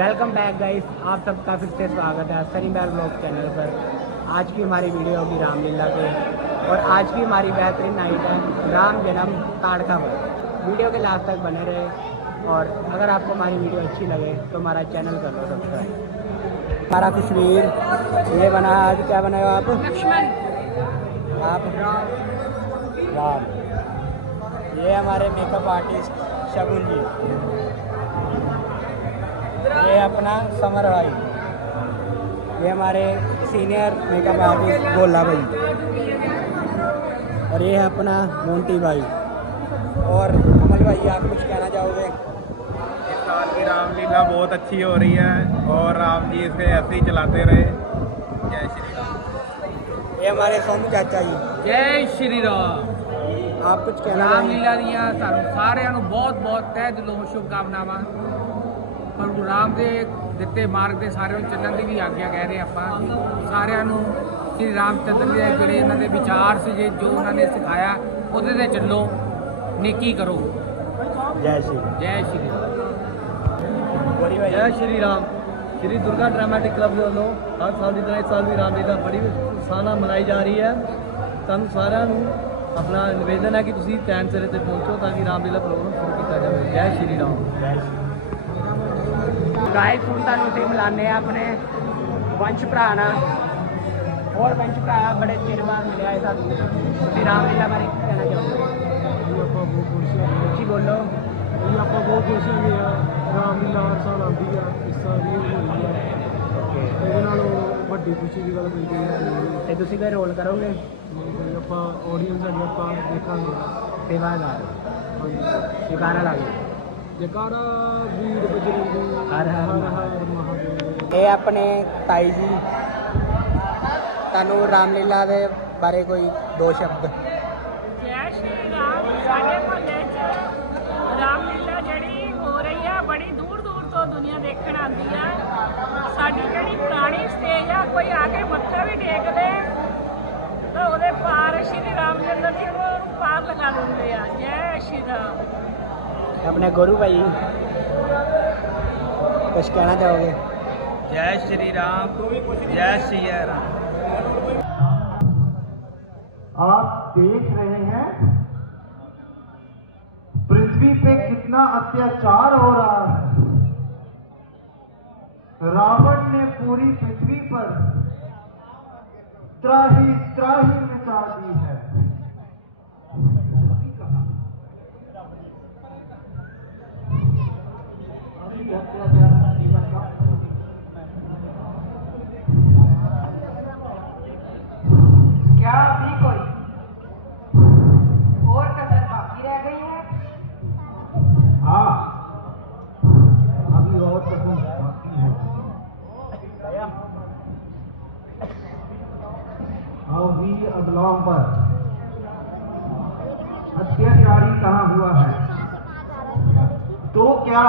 Welcome back guys, आप सबका फिर से स्वागत है सनी बैल ब्लॉग चैनल पर। आज की हमारी वीडियो होगी रामलीला पे और आज की हमारी बेहतरीन नाइट है राम जन्म ताड़का पर। वीडियो के लास्ट तक बने रहे और अगर आपको हमारी वीडियो अच्छी लगे तो हमारा चैनल कर लो सब्सक्राइब। हमारा तस्वीर ये बना, आज क्या बनाए हो आप? लक्ष्मण। आप राम। ये हमारे मेकअप आर्टिस्ट शगुन जी, ये अपना समर भाई, ये हमारे सीनियर मेकअप आर्टिस्ट गोला भाई, और ये है अपना मोंटी भाई। और कमल भाई, आप कुछ कहना चाहोगे? इस साल की रामलीला बहुत अच्छी हो रही है और राम जी इसे ऐसे ही चलाते रहे। जय श्री राम। ये हमारे सोनू चाचा जी। जय श्री राम। आप कुछ कहना रामलीला ਦੀਆਂ ਸਾਨੂੰ ਸਾਰਿਆਂ ਨੂੰ ਬਹੁਤ ਤਹਿ ਦਿਲੋਂ ਸ਼ੁਭਕਾਮਨਾਵਾਂ। ਪ੍ਰਭੂ ਰਾਮ ਦੇ ਦਿੱਤੇ ਮਾਰਗ ਦੇ ਸਾਰਿਆਂ ਨੂੰ ਚੱਲਣ ਦੀ ਵੀ ਆਗਿਆ ਕਹਿ ਰਹੇ ਆਪਾਂ ਸਾਰਿਆਂ ਨੂੰ। ਸ੍ਰੀ ਰਾਮਚੰਦਰ ਜੀ ਦੇ ਜਿਹੜੇ ਇਹਨਾਂ ਦੇ ਵਿਚਾਰ ਸੀ, ਜੋ ਉਹਨਾਂ ਨੇ ਸਿਖਾਇਆ ਉਹਦੇ ਤੇ ਚੱਲੋ, ਨੇਕੀ ਕਰੋ। जय श्री ਜੈ ਸ਼੍ਰੀ ਰਾਮ। जय श्री राम। श्री दुर्गा ड्रामेटिक क्लब के वालों हर साल की तरह इस साल भी रामलीला बड़ी उत्साह ਨਾਲ ਮਨਾਈ ਜਾ ਰਹੀ ਹੈ। ਤੁਹਾਨੂੰ ਸਾਰਿਆਂ ਨੂੰ अपना निवेदन है कि तुम टाइम सिरे से पहुँचो ताकि रामलीला प्रोग्राम शुरू किया जाए। जय श्री राम। गाइस ਹੁਣ ਤੁਹਾਨੂੰ ਅਸੀਂ ਮਿਲਾਨੇ ਆ ਆਪਣੇ ਵੰਸ਼ ਭਰਾ ਨਾਲ। ਹੋਰ ਵੰਸ਼ ਭਰਾ ਬੜੇ ਚਿਰ ਬਾਅਦ ਮਿਲਿਆ ਹੈ ਸਾਨੂੰ। ਤੁਸੀਂ ਰਾਮਲੀਲਾ ਬਾਰੇ ਕੀ ਕਹਿਣਾ ਚਾਹੋਗੇ? ਉੱਚੀ ਬੋਲੋ। ਆਪਾਂ ਬਹੁਤ ਖੁਸ਼ ਹੈਗੇ ਆ। ਰਾਮਲੀਲਾ ਹਰ ਸਾਲ ਆਉਂਦੀ ਆ, ਇਸ ਸਾਲ ਵੀ ਹੋਈ ਆ। ਇਹਦੇ ਨਾਲੋਂ ਵੱਡੀ ਖੁਸ਼ੀ ਦੀ ਗੱਲ ਕੋਈ ਨਹੀਂ ਹੈ। ਤੇ ਤੁਸੀਂ ਕੋਈ ਰੋਲ ਕਰੋਗੇ? ਆਪਾਂ ਆਡੀਅנס ਹੈਗੇ, ਆਪਾਂ ਦੇਖਾਂਗੇ। ਸੇਵਾਦਾਰ ਸ਼ਿਕਾਰਾ ਲਾਗੇ। ਜੈਕਾਰਾ ਵੀਰ ਬਜਰੰਗੀ ਹਰ ਹਰ ਹਰ ਮਹਾਦੇਵ। ਇਹ ਆਪਣੇ ਤਾਈ ਜੀ, ਤੁਹਾਨੂੰ ਰਾਮਲੀਲਾ ਦੇ ਬਾਰੇ ਕੋਈ ਦੋ ਸ਼ਬਦ? ਜੈ ਸ਼੍ਰੀ ਰਾਮ। ਸਾਡੇ ਮੁਹੱਲੇ 'ਚ ਰਾਮਲੀਲਾ ਜਿਹੜੀ ਹੋ ਰਹੀ ਆ, ਬੜੀ ਦੂਰ ਦੂਰ ਤੋਂ ਦੁਨੀਆ ਦੇਖਣ ਆਉਂਦੀ ਆ। ਸਾਡੀ ਜਿਹੜੀ ਪੁਰਾਣੀ ਸਟੇਜ ਆ, ਕੋਈ ਆ ਕੇ ਮੱਥਾ ਵੀ ਟੇਕ ਲੈ ਤਾਂ ਉਹਦੇ ਪਾਰ ਸ਼੍ਰੀ ਰਾਮਚੰਦਰ ਜੀ ਨੂੰ ਪਾਰ ਲਗਾ ਦਿੰਦੇ ਆ। ਜੈ ਸ਼੍ਰੀ ਰਾਮ। अपने गुरु भाई कुछ कहना चाहोगे? ਜੈ ਸ਼੍ਰੀ ਰਾਮ। ਜੈ ਸ਼੍ਰੀ ਰਾਮ। आप देख रहे हैं पृथ्वी पे कितना अत्याचार हो रहा है। रावण ने पूरी पृथ्वी पर त्राही त्राही मचा दी है। क्या अभी कोई और कसर बाकी रह गई है? हाँ, अभी और कसम बाकी है। अभी अबलाओं पर अत्याचारी कहाँ हुआ है? तो क्या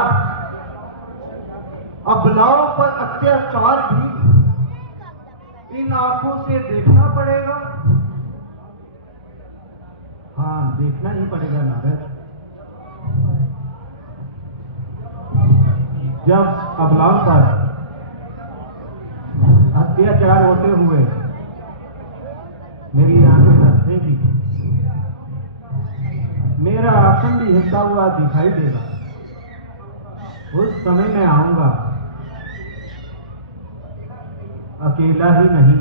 अबलाओं पर अत्याचार भी इन आंखों से देखना पड़ेगा? हाँ, देखना ही पड़ेगा नारद। जब अबलाओं पर अत्याचार होते हुए मेरी आंखें नसेगी, मेरा आसन भी हिलता हुआ दिखाई देगा, उस समय मैं आऊंगा, अकेला ही नहीं,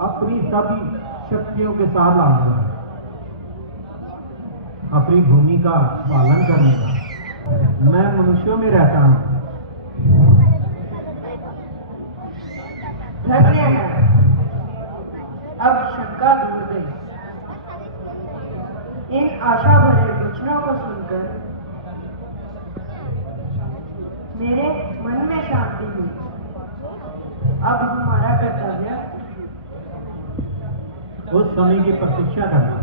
अपनी सभी शक्तियों के साथ आऊंगा, अपनी भूमि का पालन करूंगा। मैं मनुष्यों में रहता हूं। धन्य है, अब शंका दूर गई। इन आशा भरे वचनों को सुनकर मेरे मन में शांति हुई। अब हमारा कर्तव्य उस समय की प्रतीक्षा करना।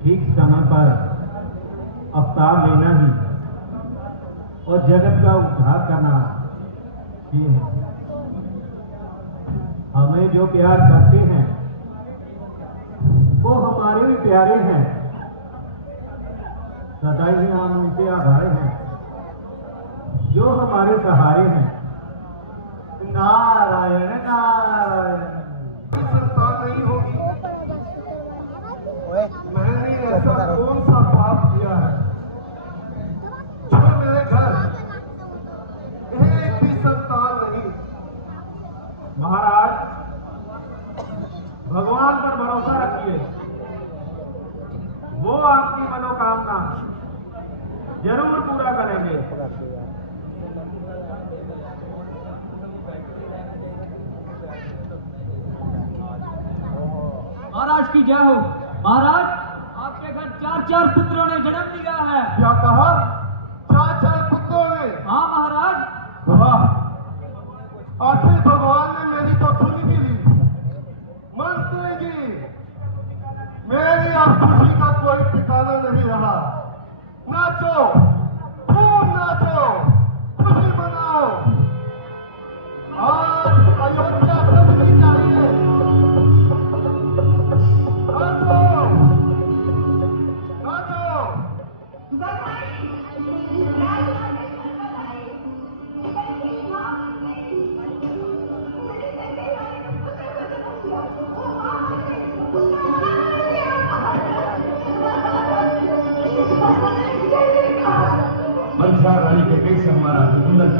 ठीक समय पर अवतार लेना ही और जगत का उद्धार करना ये है। हमें जो प्यार करते हैं प्यारे हैं, सदा ही हम उनके आभारी हैं, जो हमारे सहारे हैं। नारायण नारायण। संतान नहीं होगी, मैंने ऐसा कौन सा पाप किया है जो मेरे घर एक भी संतान नहीं। महाराज, भगवान पर भरोसा रखिए, वो आपकी मनोकामना जरूर पूरा करेंगे। महाराज की जय हो। महाराज, आपके घर 4 पुत्रों ने जन्म लिया है। क्या कहा? 4 पुत्रों ने? हाँ महाराज। वाह, आखिर भगवान ने मेरी तो सुनी भी ली। मंत्री जी, मेरी अब खुशी का कोई ठिकाना नहीं रहा। नाचो, खूब नाचो, खुशी मनाओ। आज अयोध्या सजनी चाहिए। नाचो, नाचो। मनसा रानी के कैसे हमारा दुल्हन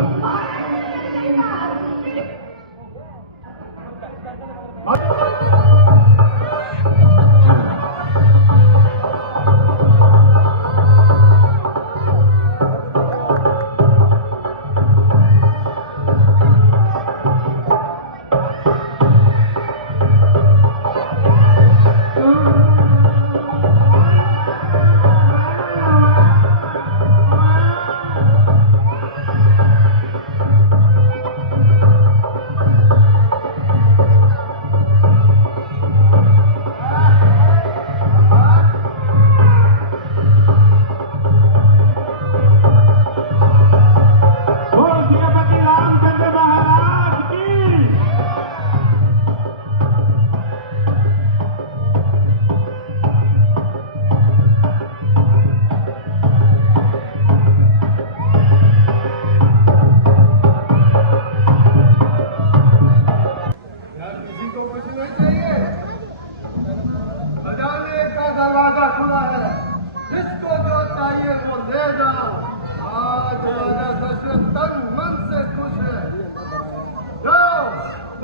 का दरवाजा खुला है, जिसको जो चाहिए वो ले जाओ। आज राजा दशरथ तन मन से खुश है। जाओ,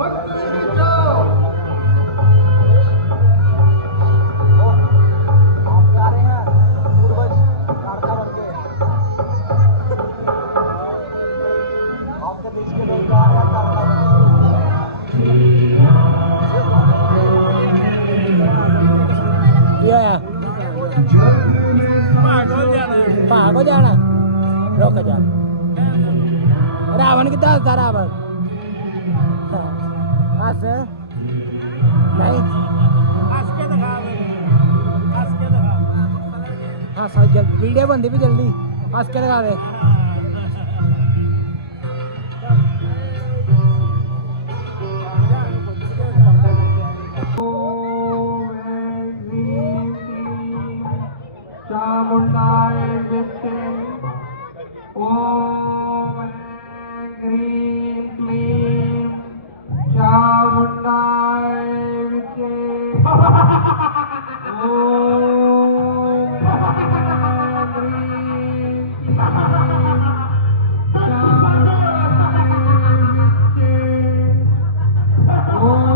मंत्री जी जाओ। आप जा रहे हैं पूर्वज कारका बन के, आपके देश के लोग जा रहे हैं कारका बन के। भागो जाना, रोक जा। रावण कितना था? रावण हंस नहीं, हंस जल्दी, वीडियो बनती भी जल्दी, हंस के लगा दे। चामुंडाय विद्ये, ओम ह्रीं क्लीं चामुंडाय विद्ये, ओम ह्रीं क्लीं चामुंडाय विद्ये, ओम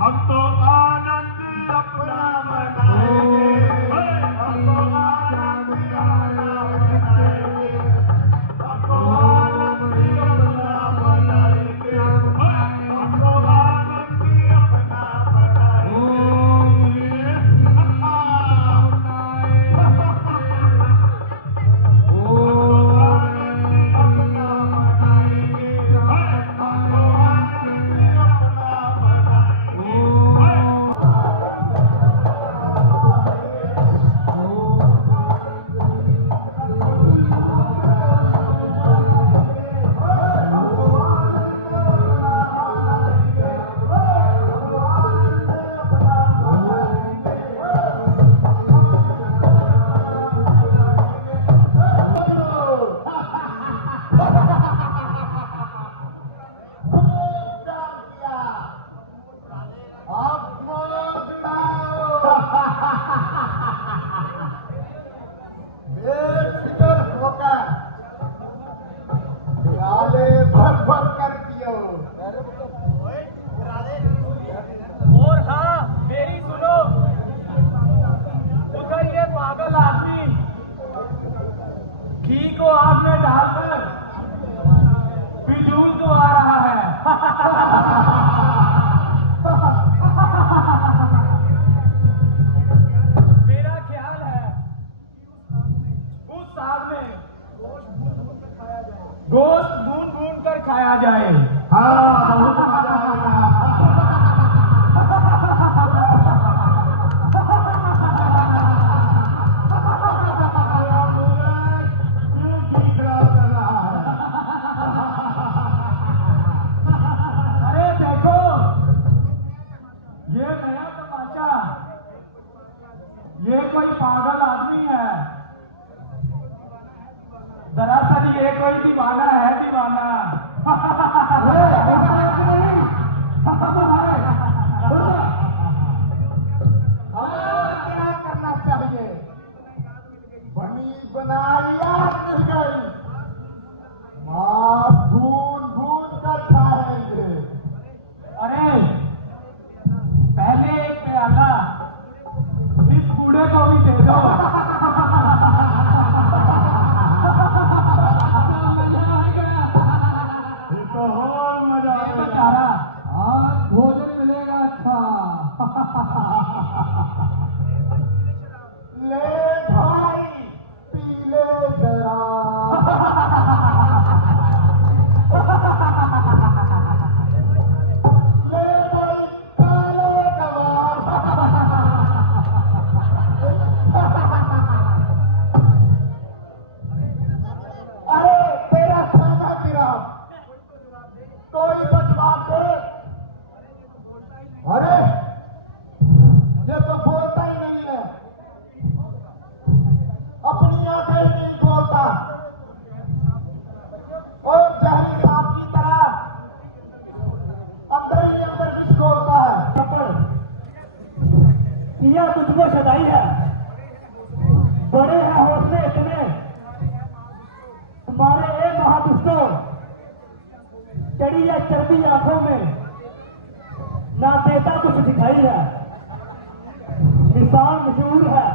हम तो आनंद अपना ये नया तमाशा, ये कोई पागल आदमी है। दरअसल ये कोई दीवाना है, दीवाना। क्या करना चाहिए? बनी बनाया मिल गई, मां भून भून कर खाएंगे। अरे पहले एक प्याला इस बूढ़े को भी दे दो। तो और मजा आएगा। आज भोजन मिलेगा अच्छा। ले भाई पी ले जरा। ले भाई काले कबाब। अरे तेरा खाना गिरा, कोई तो जवाब दे। अरे ये तो बोलता ही नहीं है, अपनी आंखें ही नहीं खोलता, और जहरी सांप की तरह अंदर ही अंदर खिसकोलता है। किया तुझको सदाई है, बड़े हैं हौसले इतने तुम्हारे ए महादुष्टों। चढ़ी या चर्बी आंखों में ना देता कुछ दिखाई है, निशान मशहूर है।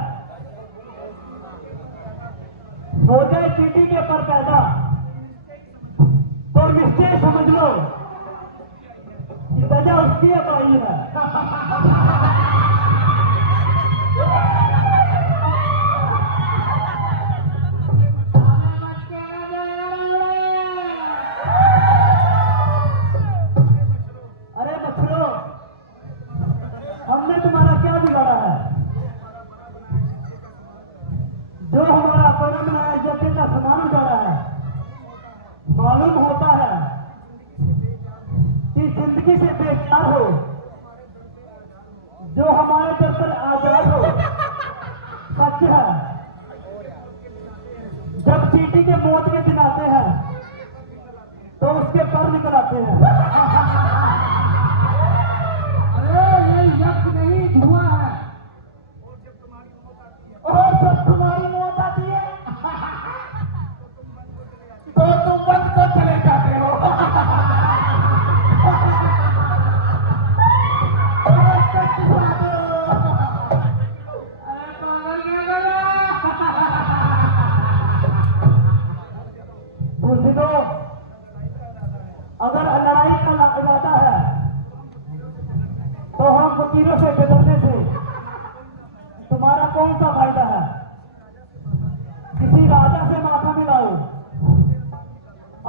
हो जाए चीटी के पर पैदा तो निश्चय समझ लो कि वजह उसकी अपाई है। अरे बच्चों, हमने तुम्हारा क्या बिगाड़ा है? जो हमारा परम न्याय यज्ञ का सामान उजाड़ा है। मालूम होता है कि जिंदगी से बेकार हो, जो हमारे दर पर आजाद हो। सच है, जब चींटी के मौत के दिन आते हैं तो उसके पर निकल आते हैं। अरे ये यज्ञ नहीं, धुआं है। और जब तुम्हारी मौत आती है तो तुम बंद को चले जाते हो। बुजुर्गों, अगर लड़ाई का इरादा है तो हम वकीलों से गुजरने से तुम्हारा कौन सा फायदा है? किसी राजा से माथा मिलाओ,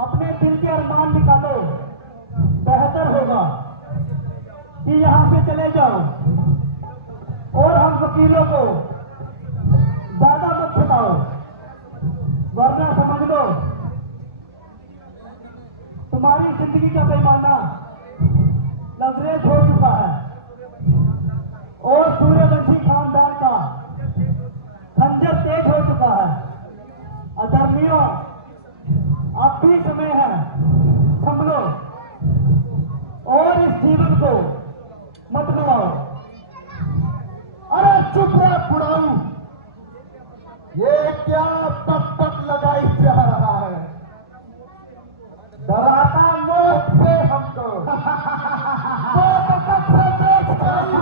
अपने दिल के अरमान निकालो, बेहतर होगा कि यहां से चले जाओ। और हम वकीलों को ज्यादा मत बताओ, वरना समझ लो तुम्हारी जिंदगी का पैमाना लवरेज हो चुका है और सूर्यवंशी खानदान का खंजर तेज हो चुका है। अधर्मियों, अब भी समय है, संभलो और इस जीवन को मत गवाओ। अरे चुप रहे बुढ़ाऊ, ये क्या तक तक लगाई जा रहा है? डराता मौत से हमको। तो तक से देख गई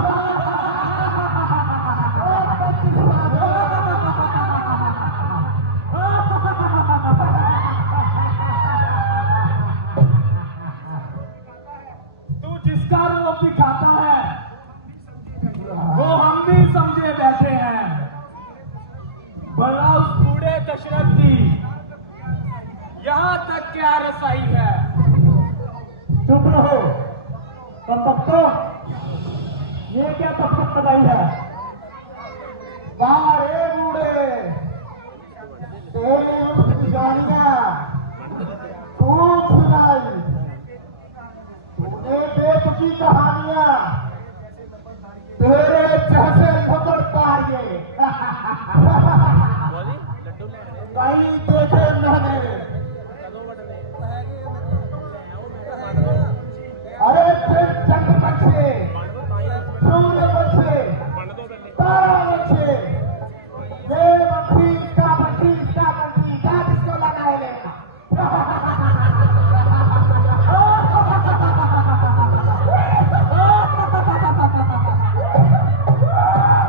तू जिसका रूप दिखाता है वो हम भी समझे बैठे हैं। भला उस बूढ़े दशरथ की यहां तक क्या रसाई है? चुप रहो कपटो, ये क्या कपट लगाई है? बारे बूढ़े, तेरी जानिया खूब सुनाई, तूने बेतुकी कहानियां तेरे जैसे भगड़ता ये कहीं देखे मैंने। अरे चंद्रवंश से, सूर्यवंश से, तारावंश से, देववंशी का वंशी क्या किसको लगा है लेना।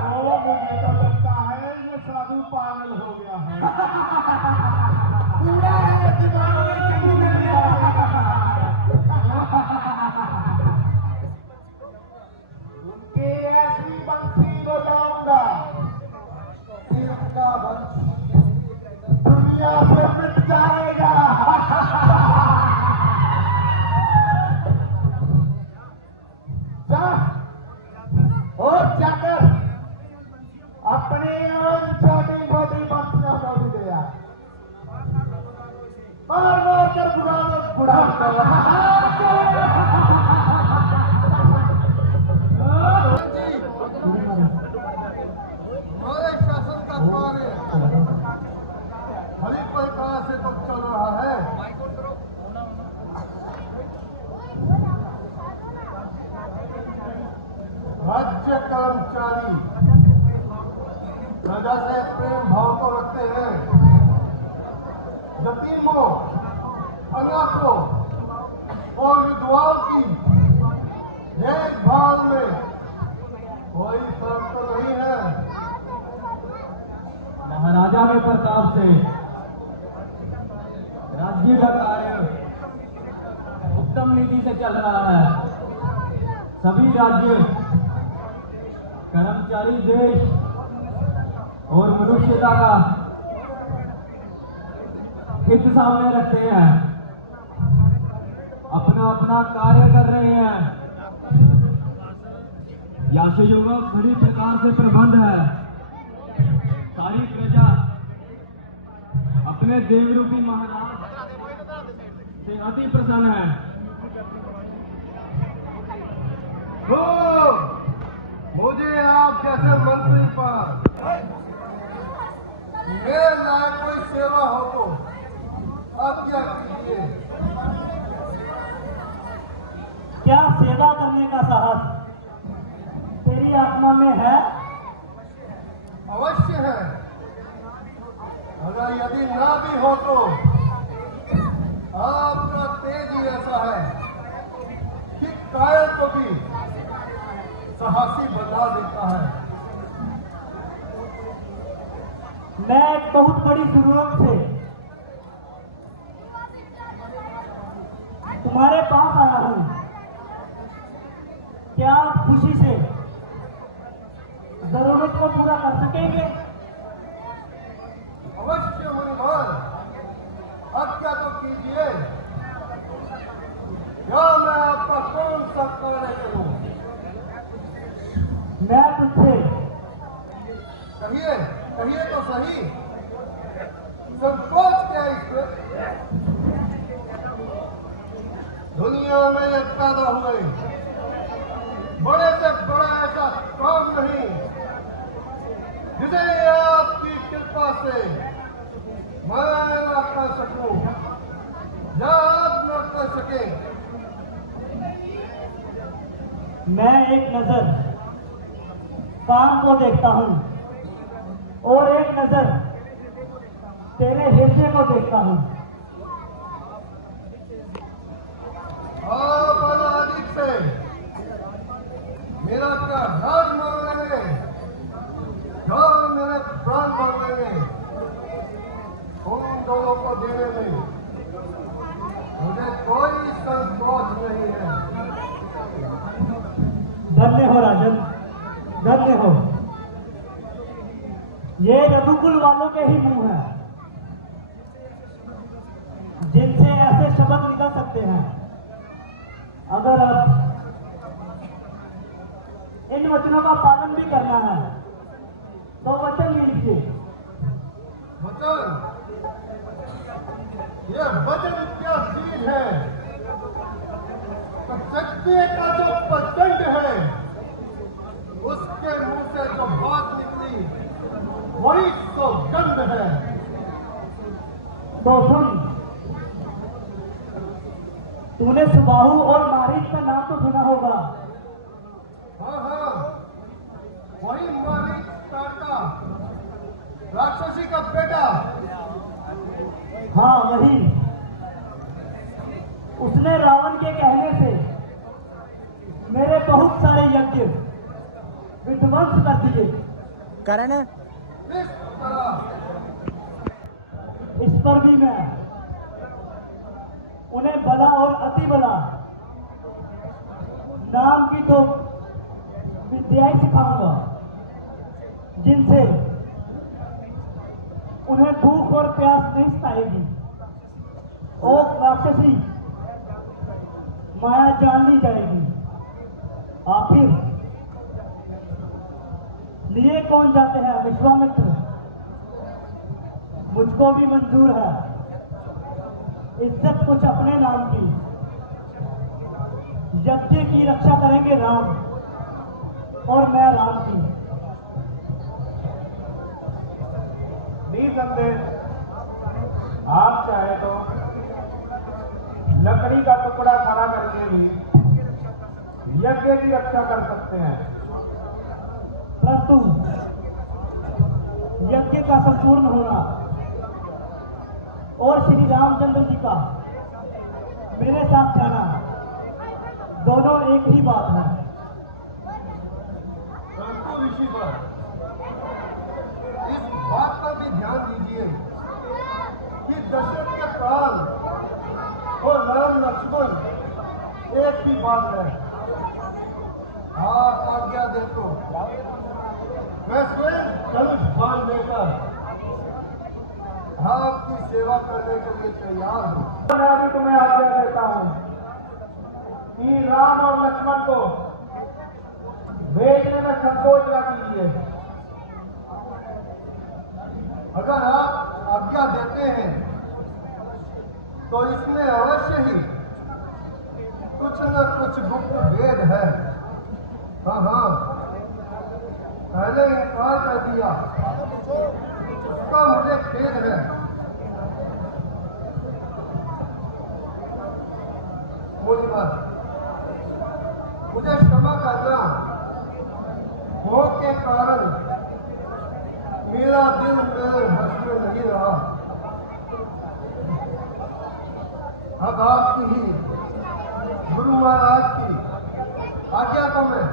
मुझे तो लगता है ये साधु पागल हो गया है। पूरा दिमाग में चली गया। उनके ऐसी बंसी बजाऊंगा कि उनका वंश दुनिया से मिट जाएगा। जा और जाकर अपने छोटी मोटी बंसियों को भी दिया मार मार कर बुढ़ा हमारे शासन का कार्य हरी प्रकार से तो चल रहा है। राज्य कर्मचारी प्रजा से प्रेम भाव तो रखते हैं, यतीमों, अनाथों और विधवाओं की देखभाल में कोई फर्क तो नहीं है। महाराजा के प्रताप से राज्य का कार्य उत्तम नीति से चल रहा है। सभी राज्य कर्मचारी देश और मनुष्यता का हित सामने रखते हैं, अपना अपना कार्य कर रहे हैं। याशयोगा बड़ी प्रकार से प्रबंध है। सारी प्रजा अपने देवरूपी महाराज से अति प्रसन्न है। मुझे आप जैसे मंत्री पर मेरे लायक कोई सेवा हो तो आप क्या कीजिए। क्या सेवा करने का साहस तेरी आत्मा में है? अवश्य है। अगर यदि ना भी हो तो आपका तेज ही ऐसा है कि कायल को भी साहसी बना देता है। मैं एक बहुत बड़ी जरूरत से तुम्हारे पास आया हूं। क्या आप खुशी से जरूरत को पूरा कर सकेंगे? अवश्य मुनिमान, अब क्या तो कीजिए। क्या मैं आपका कौन सा कार्य करूं? मैं तुझसे कहिए कहिए तो सही। संकोच क्या इसमें? दुनिया में एक पैदा हुए बड़े से बड़ा ऐसा काम नहीं जिसे आपकी कृपा से मैं न कर सकूं या आप न कर सके। मैं एक नजर काम को देखता हूं और एक नजर तेरे हृदय को देखता हूं। आप अनादिक से मेरा क्या राज मांग लेंगे, क्या मेरे प्राण मांग लेंगे, उन दोनों को देने में मुझे कोई संकोच नहीं है। धन्य हो राजन, धन्य हो। ये रघुकुल वालों के ही मुंह है जिनसे ऐसे शब्द निकल सकते हैं। अगर अब इन वचनों का पालन भी करना है तो वचन लीजिए। वचन, ये वचन क्या चीज है? तो सत्य का जो प्रचंड है उसका सुबाहु और मारीच का नाम तो सुना होगा। हाँ हाँ, वही मारीच ताड़का, राक्षसी का बेटा। हाँ वही। उसने रावण के कहने से मेरे बहुत सारे यज्ञ विध्वंस कर दिए। करण इस तरह इस पर भी मैं उन्हें बला और अति बला नाम की तो विद्याएं सिखाऊंगा, जिनसे उन्हें भूख और प्यास नहीं सताएगी और राक्षसी माया जान ली जाएगी। आखिर लिए कौन जाते हैं? विश्वामित्र। मुझको भी मंजूर है इज्जत कुछ अपने नाम की। यज्ञ की रक्षा करेंगे राम और मैं राम की। निसंदेह आप चाहे तो लकड़ी का टुकड़ा खड़ा करके भी यज्ञ की रक्षा कर सकते हैं, परंतु यज्ञ का संपूर्ण होना और श्री रामचंद्र जी का मेरे साथ जाना दोनों एक ही बात है। परंतु ऋषिवर, इस बात पर भी ध्यान दीजिए कि दशरथ के प्राण और राम लक्ष्मण एक ही बात है। आप आज्ञा दे तो मैं स्वयं धनुष बाण लेकर आपकी सेवा करने के लिए तैयार हूं। मैं अभी तुम्हें आज्ञा देता हूं कि राम और लक्ष्मण को भेजने में संकोच न कीजिए। अगर आप आज्ञा देते हैं तो इसमें अवश्य ही कुछ न कुछ गुप्त भेद है। हाँ हाँ, पहले इनकार कर दिया, उसका मुझे खेद है। मुझे क्षमा करना, भोग के कारण मेरा दिल मेरे बस में नहीं रहा। अब आपकी ही गुरु महाराज की आज्ञा को मैं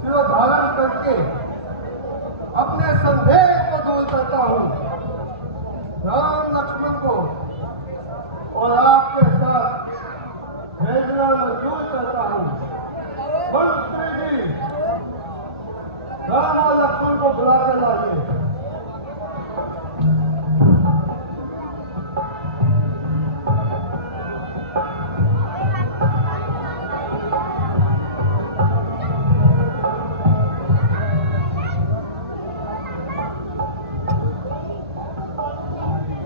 सिरों धारण करके अपने संदेह को दूर करता हूँ। राम लक्ष्मण को और आपके साथ भेजना मंजूर करता हूँ। मंत्री जी, राम और लक्ष्मण को बुला कर लाइए।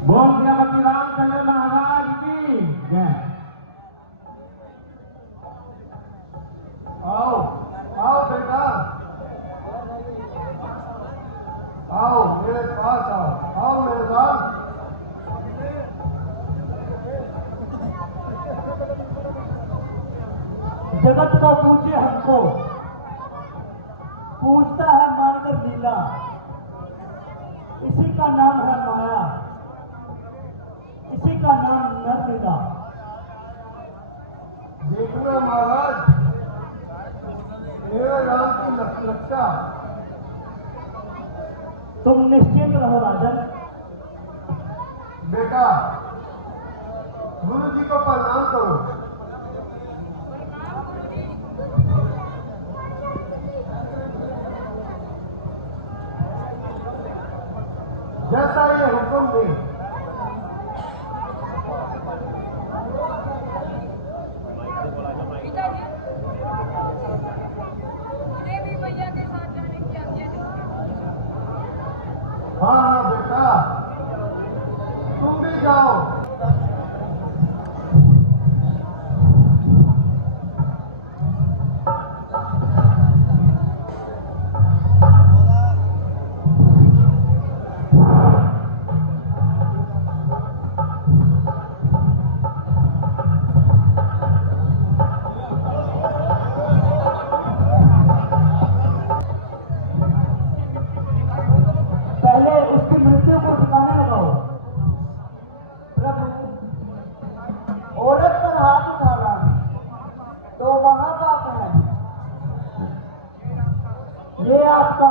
बोल श्रीमती रामचंद्र महाराज की जय। आओ आओ बेटा, आओ मेरे पास आओ, आओ मेरे साथ। जगत को पूछे हमको, पूछता है मानकर लीला, इसी का नाम है माया, इसी का नाम नरलीला। देखना महाराज, मेरे राम की रक्षा। तुम निश्चिंत रहो राजन। बेटा, गुरु जी को प्रणाम करो। जैसा ये हुक्म दे। हाँ हाँ बेटा, तुम भी जाओ। ये आपका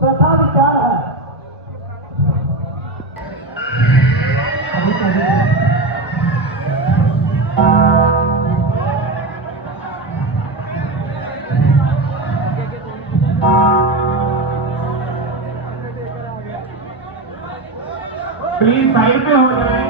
प्रथा विचार है। प्लीज साइड पे हो जाए।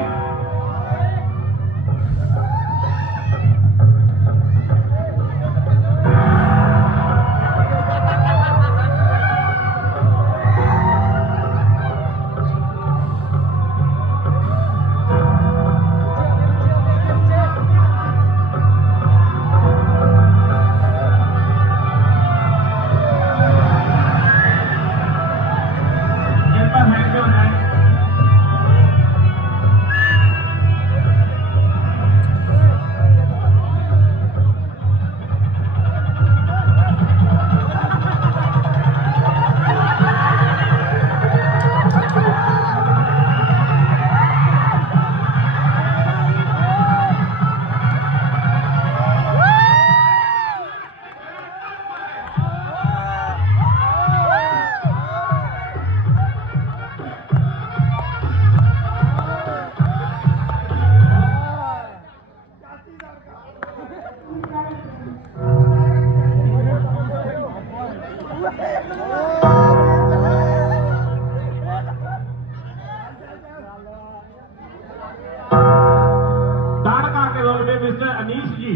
मिस्टर अनीश जी।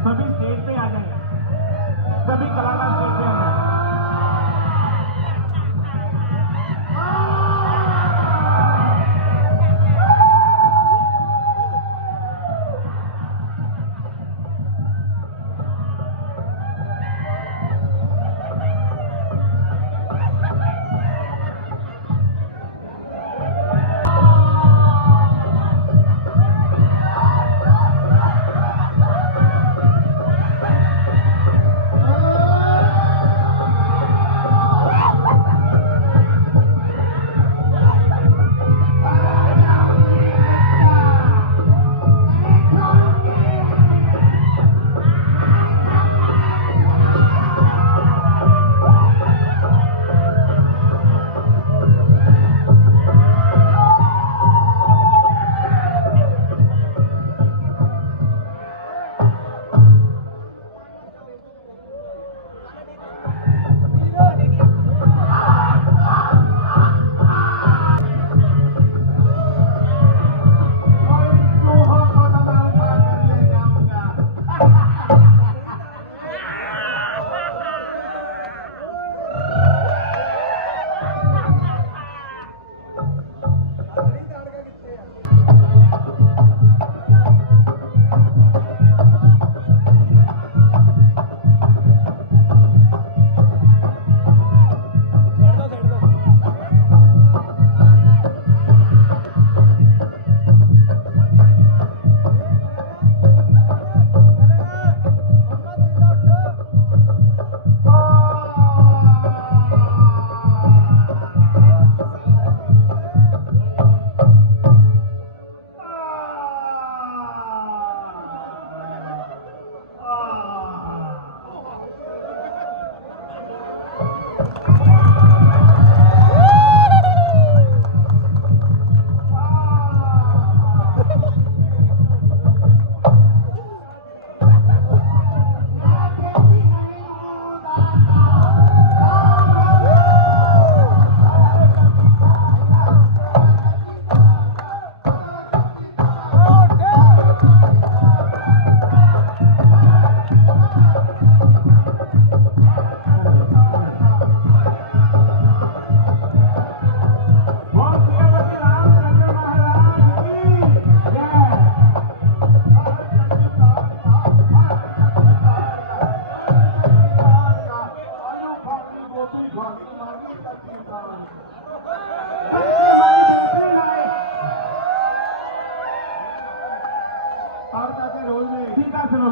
सभी स्टेज पे आ जाए, सभी कलाकार स्टेज पे आ जाए।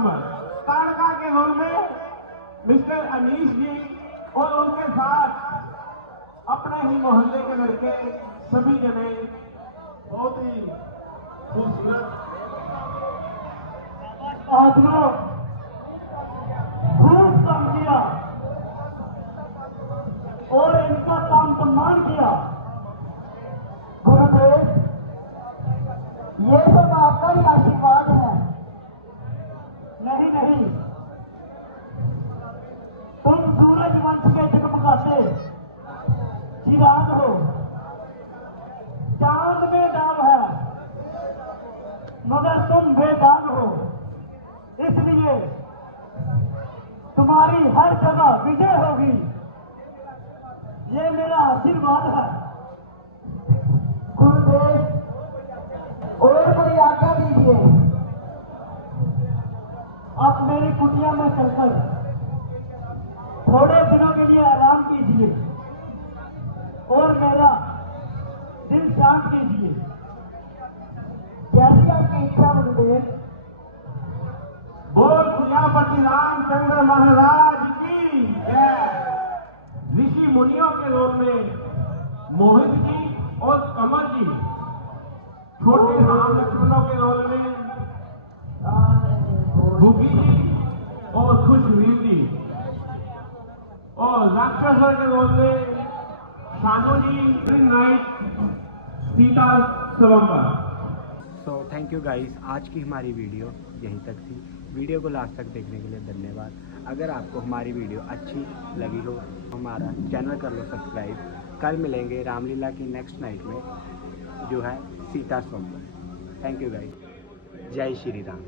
स्वयंवर। ताड़का के रोल में मिस्टर अनीश जी और उनके साथ अपने ही मोहल्ले के लड़के सभी जने बहुत ही खूबसूरत बहादुरों खूब काम किया और इनका काम सम्मान किया। गुरुदेव, ये सब आपका ही आशीर्वाद है। नहीं नहीं, तुम सूरज वंश के जगमगाते चिराग हो, चांद में दाग है मगर तुम बेदाग हो, इसलिए तुम्हारी हर जगह विजय होगी, ये मेरा आशीर्वाद है। गुरुदेव, और कोई आज्ञा दीजिए। आप मेरी कुटिया में चलकर थोड़े दिनों के लिए आराम कीजिए और मेरा दिल शांत कीजिए। जैसी आपकी इच्छा गुरुदेव। बोल प्रजापति रामचंद्र महाराज की जय। ऋषि मुनियों के रोल में मोहित जी और कमल जी, छोटे राम लक्ष्मणों के रोल में भूगी जी और खुशवीर जी, और राक्षसों के रोल में शानू जी, नाइट, सीता स्वयंवर। सो थैंक यू गाइस, आज की हमारी वीडियो यहीं तक थी। वीडियो को लास्ट तक देखने के लिए धन्यवाद। अगर आपको हमारी वीडियो अच्छी लगी हो तो हमारा चैनल कर लो सब्सक्राइब। कल मिलेंगे रामलीला की नेक्स्ट नाइट में जो है सीता स्वयंवर। थैंक यू गाइस, जय श्री राम।